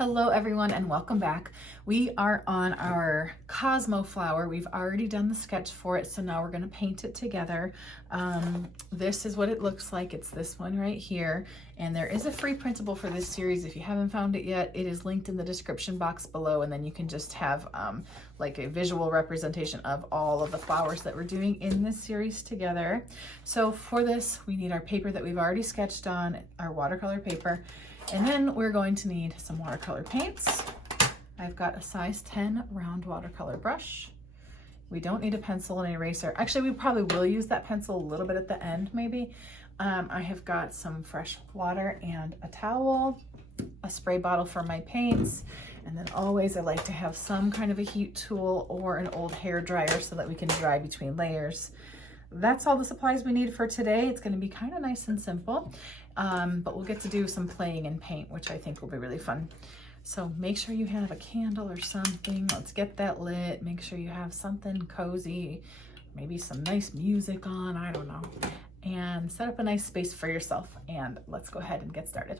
Hello everyone and welcome back. We are on our Cosmo flower. We've already done the sketch for it, so now we're going to paint it together. This is what it looks like. It's this one right here, and there is a free printable for this series. If you haven't found it yet, it is linked in the description box below, and then you can just have like a visual representation of all of the flowers that we're doing in this series together. So for this, we need our paper that we've already sketched on, our watercolor paper. And then we're going to need some watercolor paints. I've got a size 10 round watercolor brush. We don't need a pencil and an eraser. Actually, we probably will use that pencil a little bit at the end, maybe. I have got some fresh water and a towel, a spray bottle for my paints, and then always I like to have some kind of a heat tool or an old hair dryer so that we can dry between layers. That's all the supplies we need for today. It's going to be kind of nice and simple, but we'll get to do some playing in paint, which I think will be really fun. So make sure you have a candle or something. Let's get that lit. Make sure you have something cozy, maybe some nice music on, I don't know, and set up a nice space for yourself. And let's go ahead and get started.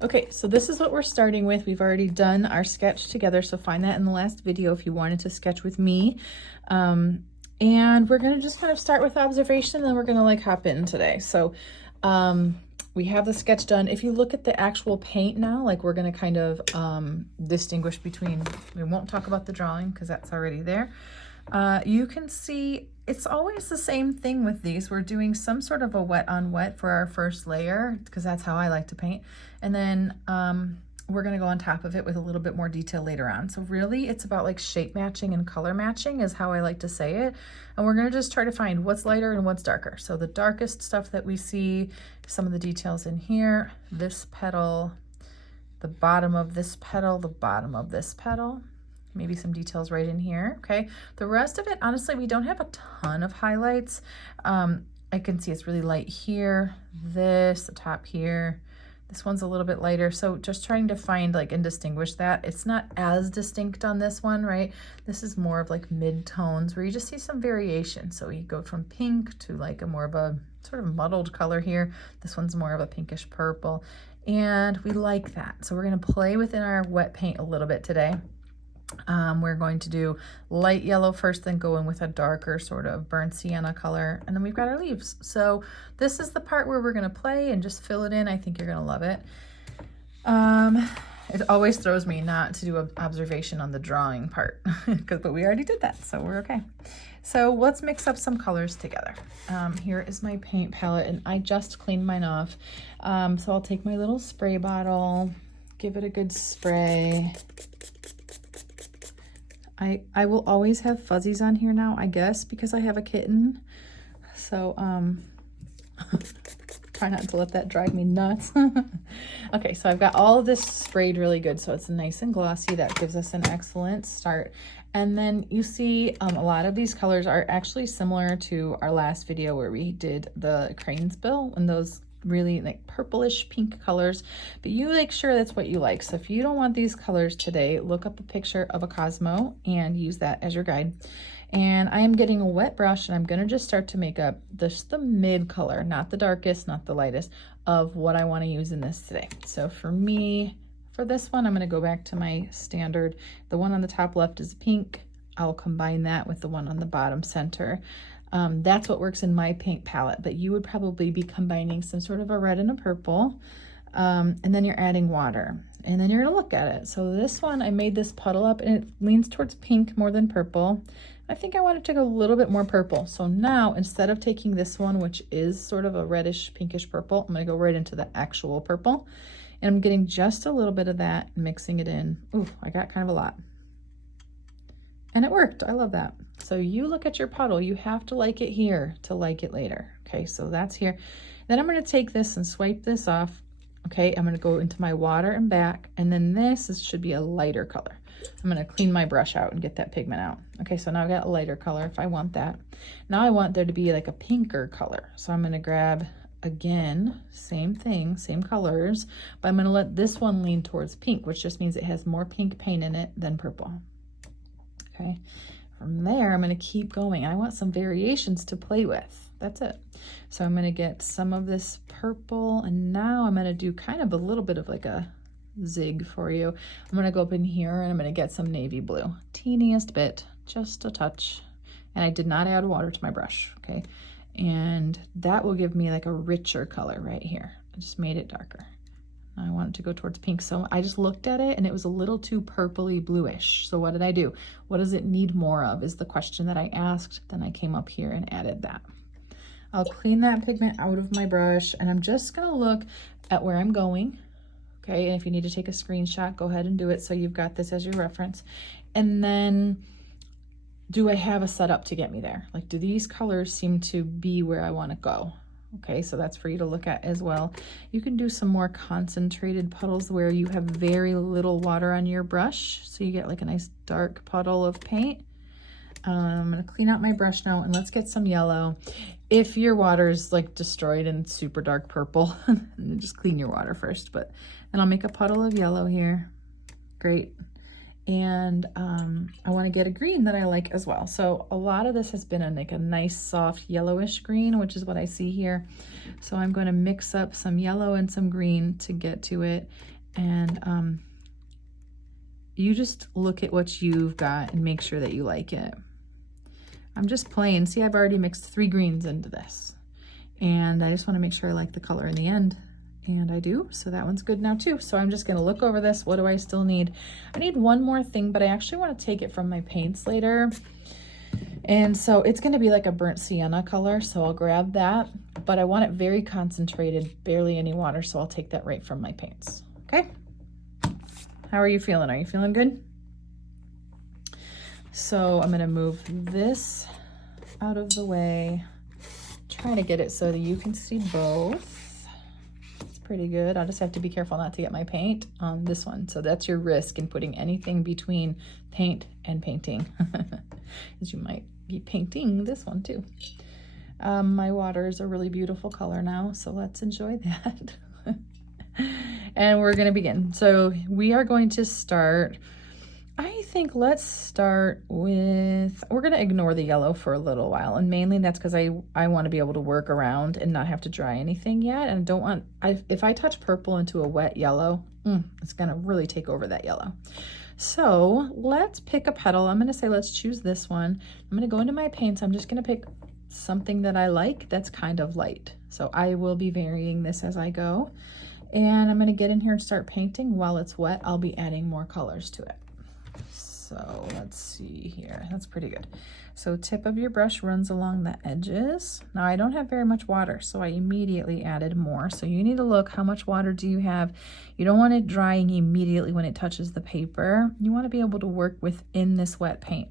Okay, so this is what we're starting with. We've already done our sketch together, so find that in the last video if you wanted to sketch with me. And we're gonna just kind of start with observation, and then we're gonna like hop in today. So we have the sketch done. If you look at the actual paint now, like we're gonna kind of distinguish between, we won't talk about the drawing because that's already there. You can see it's always the same thing with these. We're doing some sort of a wet on wet for our first layer because that's how I like to paint. And then we're going to go on top of it with a little bit more detail later on. So really it's about like shape matching and color matching is how I like to say it. And we're going to just try to find what's lighter and what's darker. So the darkest stuff that we see, some of the details in here, this petal, the bottom of this petal, the bottom of this petal, maybe some details right in here. Okay. The rest of it, honestly, we don't have a ton of highlights. I can see it's really light here, this, the top here. This one's a little bit lighter, so just trying to find like and distinguish that. It's not as distinct on this one, right? This is more of like mid-tones where you just see some variation. So you go from pink to like a more of a sort of muddled color here. This one's more of a pinkish purple, and we like that. So we're gonna play within our wet paint a little bit today. We're going to do light yellow first, then go in with a darker sort of burnt sienna color, and then we've got our leaves. So this is the part where we're going to play and just fill it in. I think you're going to love it. It always throws me not to do an observation on the drawing part, but we already did that, so we're okay. So let's mix up some colors together. Here is my paint palette, and I just cleaned mine off. So I'll take my little spray bottle, give it a good spray. I will always have fuzzies on here now, I guess, because I have a kitten. So, try not to let that drive me nuts. Okay, so I've got all of this sprayed really good, so it's nice and glossy. That gives us an excellent start. And then you see a lot of these colors are actually similar to our last video where we did the crane's bill and those really like purplish pink colors, but you make sure that's what you like. So if you don't want these colors today, look up a picture of a Cosmo and use that as your guide. And I am getting a wet brush, and I'm going to just start to make up just the mid color, not the darkest, not the lightest, of what I want to use in this today. So for me, for this one, I'm going to go back to my standard. The one on the top left is pink. I'll combine that with the one on the bottom center. That's what works in my paint palette, but you would probably be combining some sort of a red and a purple, and then you're adding water, and then you're gonna look at it. So this one, I made this puddle up, and it leans towards pink more than purple. I think I wanted to go a little bit more purple. So now, instead of taking this one, which is sort of a reddish, pinkish purple, I'm gonna go right into the actual purple, and I'm getting just a little bit of that, mixing it in. Ooh, I got kind of a lot. And it worked. I love that. So you look at your puddle, you have to like it here to like it later. Okay, so that's here. Then I'm going to take this and swipe this off. Okay, I'm going to go into my water and back, and then this should be a lighter color. I'm going to clean my brush out and get that pigment out. Okay, so now I've got a lighter color if I want that. Now I want there to be like a pinker color. So I'm going to grab, again, same thing, same colors, but I'm going to let this one lean towards pink, which just means it has more pink paint in it than purple. Okay, from there, I'm going to keep going. I want some variations to play with. That's it. So I'm going to get some of this purple, and now I'm going to do kind of a little bit of like a zig for you. I'm gonna go up in here and I'm gonna get some navy blue, teeniest bit, just a touch. And I did not add water to my brush, okay? And that will give me like a richer color right here. I just made it darker. I want it to go towards pink. So I just looked at it and it was a little too purpley bluish. So what did I do? What does it need more of is the question that I asked. Then I came up here and added that. I'll clean that pigment out of my brush and I'm just gonna look at where I'm going. Okay, and if you need to take a screenshot, go ahead and do it so you've got this as your reference. And then, do I have a setup to get me there? Like, do these colors seem to be where I want to go? Okay, so that's for you to look at as well. You can do some more concentrated puddles where you have very little water on your brush, so you get like a nice dark puddle of paint. I'm gonna clean out my brush now and let's get some yellow. If your water's like destroyed and super dark purple, just clean your water first, but then I'll make a puddle of yellow here. Great. And I want to get a green that I like as well. So a lot of this has been like a nice soft yellowish green, which is what I see here. So I'm going to mix up some yellow and some green to get to it. And you just look at what you've got and make sure that you like it. I'm just playing. See, I've already mixed 3 greens into this. And I just want to make sure I like the color in the end. And I do, so that one's good now too. So I'm just gonna look over this. What do I still need? I need one more thing, but I actually want to take it from my paints later. And so it's gonna be like a burnt sienna color, so I'll grab that, but I want it very concentrated, barely any water, so I'll take that right from my paints, okay? How are you feeling? Are you feeling good? So I'm gonna move this out of the way, trying to get it so that you can see both. Pretty good. I'll just have to be careful not to get my paint on this one. So that's your risk in putting anything between paint and painting, because you might be painting this one too. My water is a really beautiful color now, so let's enjoy that. And we're going to begin. So we are going to start, I think let's start with, we're going to ignore the yellow for a little while. And mainly that's because I want to be able to work around and not have to dry anything yet. And I don't want, if I touch purple into a wet yellow, it's going to really take over that yellow. So let's pick a petal. I'm going to say, let's choose this one. I'm going to go into my paints. I'm just going to pick something that I like that's kind of light. So I will be varying this as I go. And I'm going to get in here and start painting. While it's wet, I'll be adding more colors to it. So let's see here, that's pretty good. So tip of your brush runs along the edges. Now I don't have very much water, so I immediately added more. So you need to look, how much water do you have? You don't want it drying immediately when it touches the paper. You want to be able to work within this wet paint.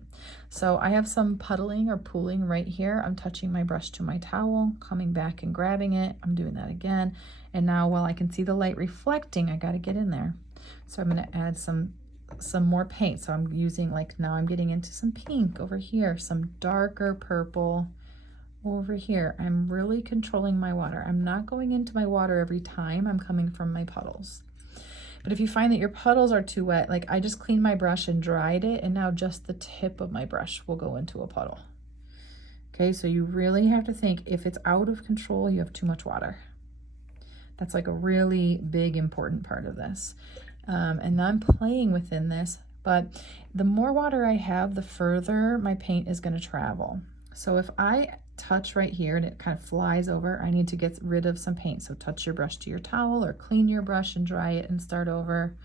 So I have some puddling or pooling right here. I'm touching my brush to my towel, coming back and grabbing it. I'm doing that again. And now while I can see the light reflecting, I got to get in there. So I'm going to add some more paint. So I'm using, like, now I'm getting into some pink over here, some darker purple over here. I'm really controlling my water. I'm not going into my water every time. I'm coming from my puddles. But if you find that your puddles are too wet, like I just cleaned my brush and dried it, and now just the tip of my brush will go into a puddle. Okay, so you really have to think, if it's out of control, you have too much water. That's like a really big, important part of this. And I'm playing within this, but the more water I have, the further my paint is going to travel. So if I touch right here and it kind of flies over, I need to get rid of some paint. So touch your brush to your towel or clean your brush and dry it and start over.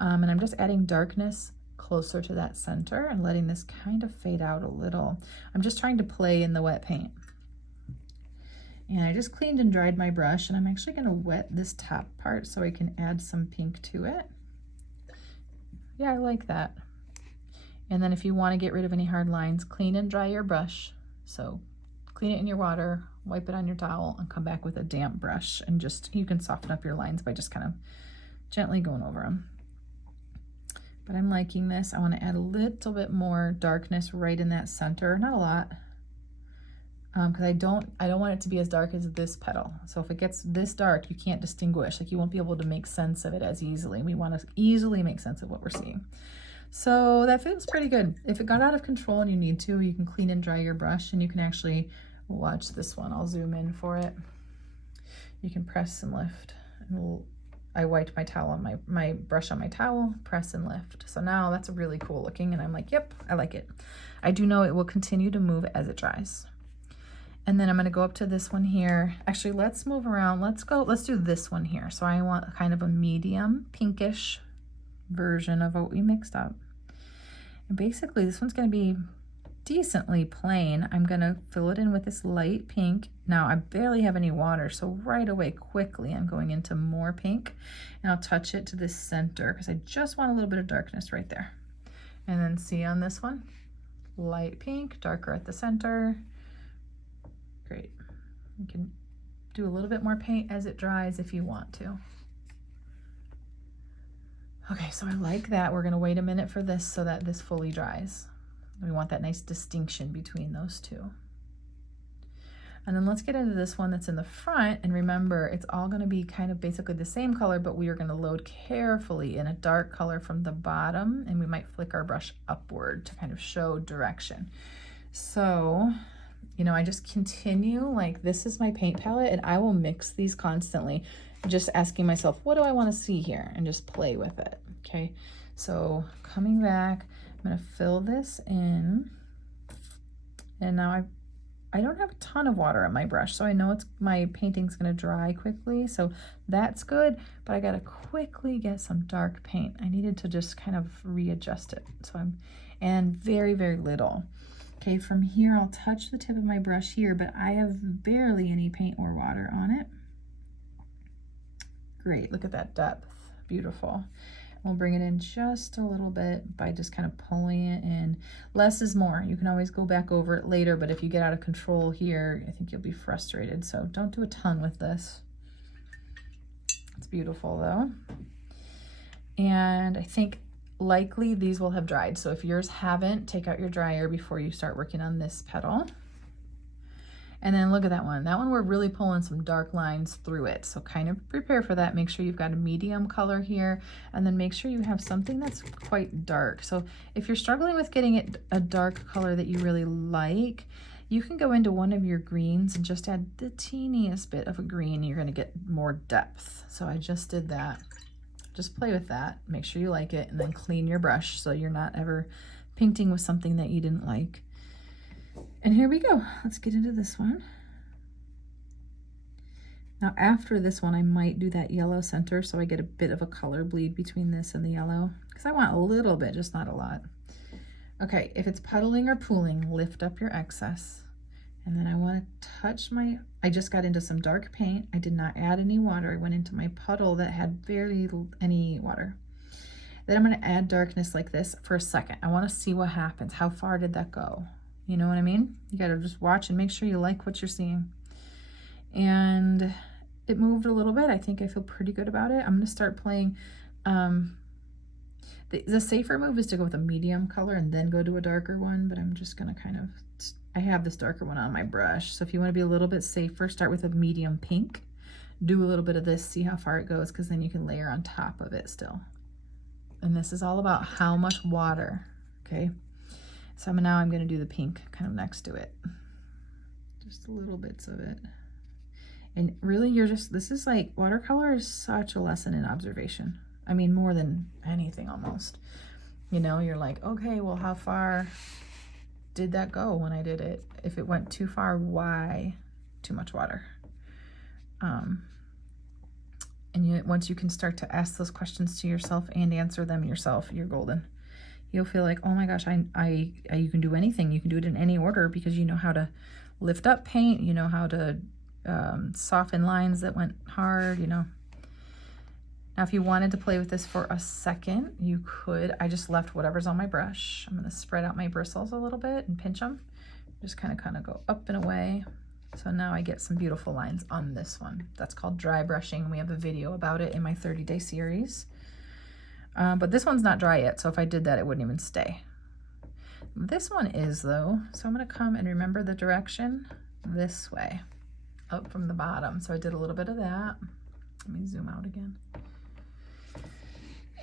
And I'm just adding darkness closer to that center and letting this kind of fade out a little. I'm just trying to play in the wet paint. And I just cleaned and dried my brush, and I'm actually going to wet this top part so I can add some pink to it. Yeah, I like that. And then if you want to get rid of any hard lines, clean and dry your brush. So clean it in your water, wipe it on your towel, and come back with a damp brush, and just, you can soften up your lines by just kind of gently going over them. But I'm liking this. I want to add a little bit more darkness right in that center, not a lot. Because I don't want it to be as dark as this petal. So if it gets this dark, you can't distinguish. Like, you won't be able to make sense of it as easily. We want to easily make sense of what we're seeing. So that feels pretty good. If it got out of control and you need to, you can clean and dry your brush, and you can actually watch this one. I'll zoom in for it. You can press and lift, and I wiped my towel on my brush on my towel, press and lift. So now that's really cool looking, and I'm like, yep, I like it. I do know it will continue to move as it dries. And then I'm gonna go up to this one here. Actually, let's move around. Let's do this one here. So I want kind of a medium pinkish version of what we mixed up. And basically this one's gonna be decently plain. I'm gonna fill it in with this light pink. Now I barely have any water, so right away, quickly, I'm going into more pink, and I'll touch it to the center because I just want a little bit of darkness right there. And then see on this one, light pink, darker at the center. Great. You can do a little bit more paint as it dries if you want to. Okay, so I like that. We're gonna wait a minute for this so that this fully dries. We want that nice distinction between those two. And then let's get into this one that's in the front, and remember, it's all gonna be kind of basically the same color, but we are gonna load carefully in a dark color from the bottom, and we might flick our brush upward to kind of show direction. So, you know, I just continue, like this is my paint palette, and I will mix these constantly, just asking myself, what do I wanna see here? And just play with it, okay? So coming back, I'm gonna fill this in, and now I don't have a ton of water on my brush, so I know my painting's gonna dry quickly, so that's good, but I gotta quickly get some dark paint. I needed to just kind of readjust it, and very, very little. Okay, from here, I'll touch the tip of my brush here, but I have barely any paint or water on it. Great, look at that depth, beautiful. We'll bring it in just a little bit by just kind of pulling it in. Less is more. You can always go back over it later, but if you get out of control here, I think you'll be frustrated. So don't do a ton with this. It's beautiful though. And I think likely these will have dried. So if yours haven't, take out your dryer before you start working on this petal. And then look at that one. That one, we're really pulling some dark lines through it. So kind of prepare for that. Make sure you've got a medium color here, and then make sure you have something that's quite dark. So if you're struggling with getting it a dark color that you really like, you can go into one of your greens and just add the teeniest bit of a green. You're gonna get more depth. So I just did that. Just play with that. Make sure you like it, and then clean your brush so you're not ever painting with something that you didn't like. And here we go. Let's get into this one. Now after this one, I might do that yellow center so I get a bit of a color bleed between this and the yellow, because I want a little bit, just not a lot. Okay, if it's puddling or pooling, lift up your excess. And then I want to touch I just got into some dark paint. I did not add any water. I went into my puddle that had barely any water. Then I'm going to add darkness like this for a second. I want to see what happens. How far did that go? You know what I mean? You got to just watch and make sure you like what you're seeing. And it moved a little bit. I think I feel pretty good about it. I'm going to start playing. The safer move is to go with a medium color and then go to a darker one, but I'm just going to kind of, I have this darker one on my brush. So if you want to be a little bit safer, start with a medium pink. Do a little bit of this, see how far it goes, because then you can layer on top of it still. And this is all about how much water, okay? So now I'm going to do the pink kind of next to it. Just little bits of it. And really this is like, watercolor is such a lesson in observation. I mean, more than anything almost. You know, you're like, okay, well, how far did that go when I did it? If it went too far, why? Too much water. And once you can start to ask those questions to yourself and answer them yourself, you're golden. You'll feel like, oh my gosh, you can do anything. You can do it in any order because you know how to lift up paint. You know how to soften lines that went hard, you know. Now, if you wanted to play with this for a second, you could. I just left whatever's on my brush. I'm going to spread out my bristles a little bit and pinch them. Just kind of go up and away. So now I get some beautiful lines on this one. That's called dry brushing. We have a video about it in my 30-day series. But this one's not dry yet, so if I did that, it wouldn't even stay. This one is, though. So I'm going to come and remember the direction this way, up from the bottom. So I did a little bit of that. Let me zoom out again.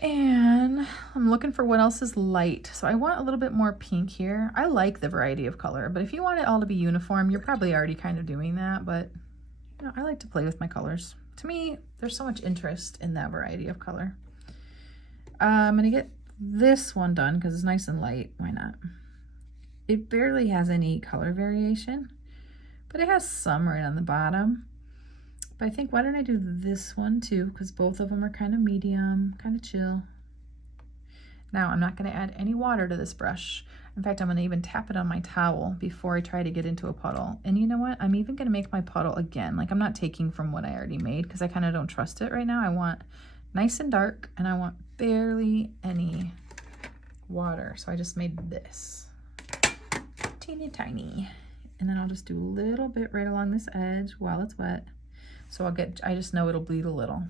And I'm looking for what else is light. So I want a little bit more pink here. I like the variety of color, but if you want it all to be uniform, you're probably already kind of doing that, but You know, I like to play with my colors. To me, there's so much interest in that variety of color. I'm gonna get this one done because it's nice and light. Why not? It barely has any color variation, but it has some right on the bottom. But I think, why don't I do this one too? Because both of them are kind of medium, kind of chill. Now, I'm not going to add any water to this brush. In fact, I'm going to even tap it on my towel before I try to get into a puddle. And you know what? I'm even going to make my puddle again. Like, I'm not taking from what I already made because I kind of don't trust it right now. I want nice and dark, and I want barely any water. So I just made this. Teeny tiny. And then I'll just do a little bit right along this edge while it's wet. So I just know it'll bleed a little.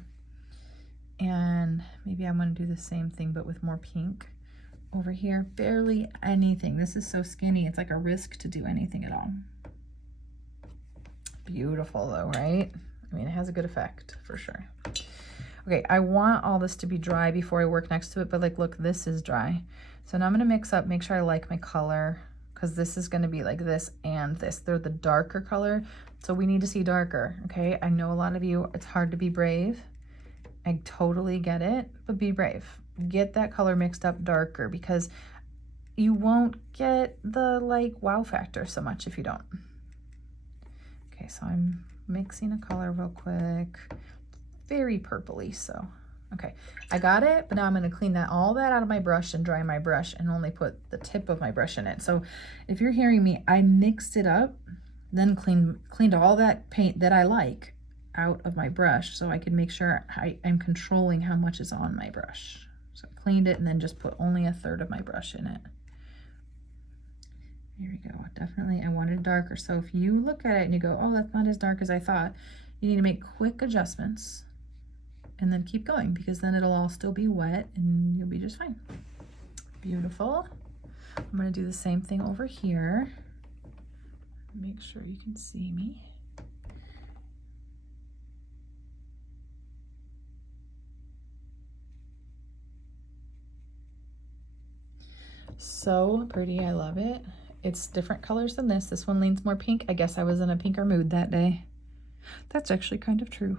And maybe I'm gonna do the same thing, but with more pink over here. Barely anything. This is so skinny. It's like a risk to do anything at all. Beautiful though, right? I mean, it has a good effect for sure. Okay, I want all this to be dry before I work next to it, but like, look, this is dry. So now I'm gonna mix up, make sure I like my color, because this is gonna be like this and this. They're the darker color, so we need to see darker, okay? I know a lot of you, it's hard to be brave. I totally get it, but be brave. Get that color mixed up darker because you won't get the like wow factor so much if you don't. Okay, so I'm mixing a color real quick. Very purpley, so. Okay, I got it, but now I'm gonna clean all that out of my brush and dry my brush and only put the tip of my brush in it. So if you're hearing me, I mixed it up, then cleaned all that paint that I like out of my brush so I can make sure I'm controlling how much is on my brush. So I cleaned it and then just put only 1/3 of my brush in it. Here we go. Definitely, I wanted it darker. So if you look at it and you go, oh, that's not as dark as I thought, you need to make quick adjustments and then keep going, because then it'll all still be wet and you'll be just fine. Beautiful. I'm gonna do the same thing over here. Make sure you can see me. So pretty, I love it. It's different colors than this. This one leans more pink. I guess I was in a pinker mood that day. That's actually kind of true.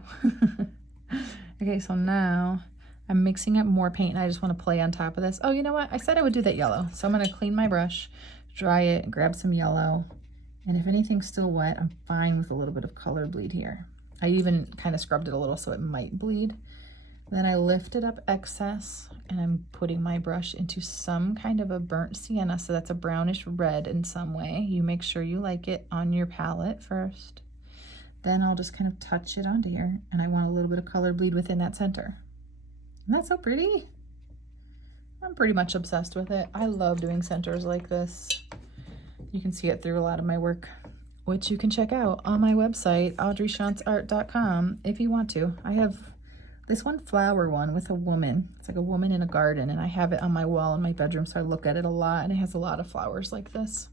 Okay, so now I'm mixing up more paint and I just want to play on top of this. Oh, you know what? I said I would do that yellow. So I'm going to clean my brush, dry it, and grab some yellow. And if anything's still wet, I'm fine with a little bit of color bleed here. I even kind of scrubbed it a little so it might bleed. Then I lifted up excess and I'm putting my brush into some kind of a burnt sienna. So that's a brownish red in some way. You make sure you like it on your palette first. Then I'll just kind of touch it onto here, and I want a little bit of color bleed within that center. Isn't that so pretty? I'm pretty much obsessed with it. I love doing centers like this. You can see it through a lot of my work, which you can check out on my website, audreyshantzart.com, if you want to. I have this one flower one with a woman. It's like a woman in a garden, and I have it on my wall in my bedroom, so I look at it a lot, and it has a lot of flowers like this.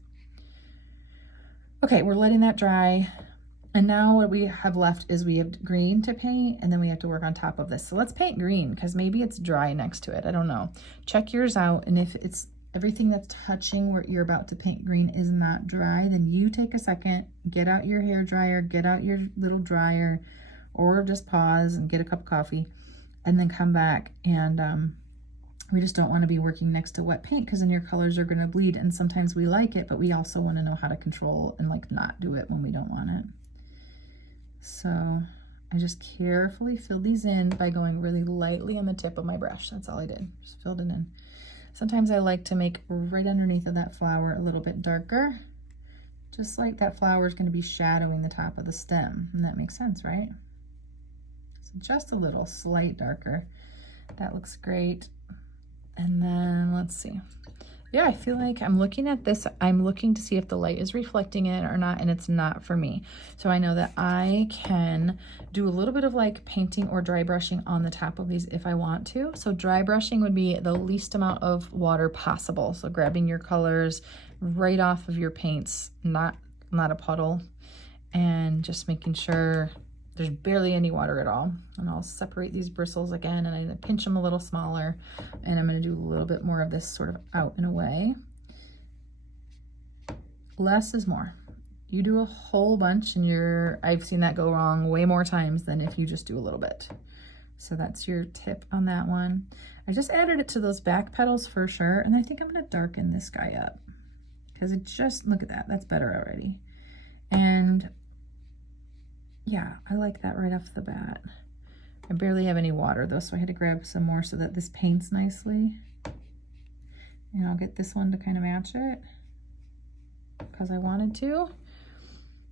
Okay, we're letting that dry. And now what we have left is we have green to paint, and then we have to work on top of this. So let's paint green, because maybe it's dry next to it. I don't know. Check yours out, and if it's everything that's touching where you're about to paint green is not dry, then you take a second, get out your hair dryer, get out your little dryer, or just pause and get a cup of coffee, and then come back. And we just don't want to be working next to wet paint, because then your colors are going to bleed. And sometimes we like it, but we also want to know how to control and like not do it when we don't want it. So I just carefully filled these in by going really lightly on the tip of my brush. That's all I did, just filled it in. Sometimes I like to make right underneath of that flower a little bit darker, just like that flower is going to be shadowing the top of the stem. And that makes sense, right? So just a little slight darker. That looks great. And then let's see. Yeah, I feel like I'm looking at this. I'm looking to see if the light is reflecting it or not, and it's not for me. So I know that I can do a little bit of like painting or dry brushing on the top of these if I want to. So dry brushing would be the least amount of water possible. So grabbing your colors right off of your paints, not a puddle, and just making sure there's barely any water at all. And I'll separate these bristles again, and I pinch them a little smaller, and I'm going to do a little bit more of this sort of out and away. Less is more. you do a whole bunch and I've seen that go wrong way more times than if you just do a little bit. So that's your tip on that one. I just added it to those back petals for sure. And I think I'm gonna darken this guy up because it just, look at that, that's better already. And yeah, I like that right off the bat. I barely have any water though, so I had to grab some more so that this paints nicely. And I'll get this one to kind of match it because I wanted to.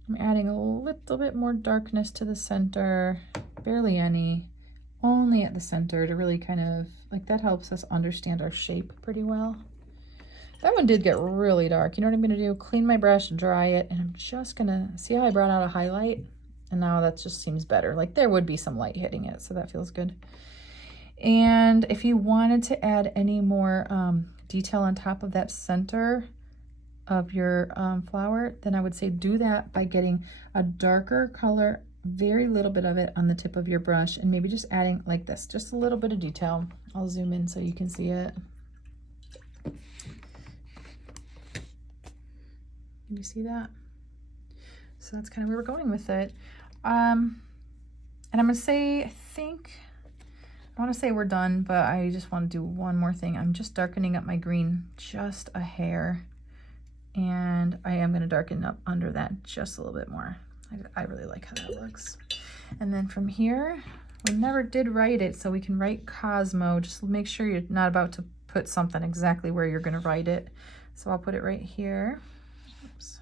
I'm adding a little bit more darkness to the center, barely any, only at the center to really kind of, like, that helps us understand our shape pretty well. That one did get really dark. You know what I'm gonna do? Clean my brush, dry it, and I'm just gonna, see how I brought out a highlight? And now that just seems better. Like there would be some light hitting it, so that feels good. And if you wanted to add any more detail on top of that center of your flower, then I would say do that by getting a darker color, very little bit of it on the tip of your brush, and maybe just adding like this, just a little bit of detail. I'll zoom in so you can see it. Can you see that? So that's kind of where we're going with it. And I'm gonna say, I want to say we're done, but I just want to do one more thing. I'm just darkening up my green just a hair, and I am going to darken up under that just a little bit more. I really like how that looks. And then from here, we never did write it, so we can write Cosmo. Just make sure you're not about to put something exactly where you're going to write it. So I'll put it right here. Oops.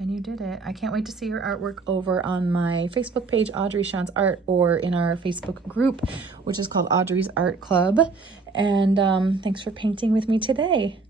And you did it. I can't wait to see your artwork over on my Facebook page, Audrey Sean's Art, or in our Facebook group, which is called Audrey's Art Club. And thanks for painting with me today.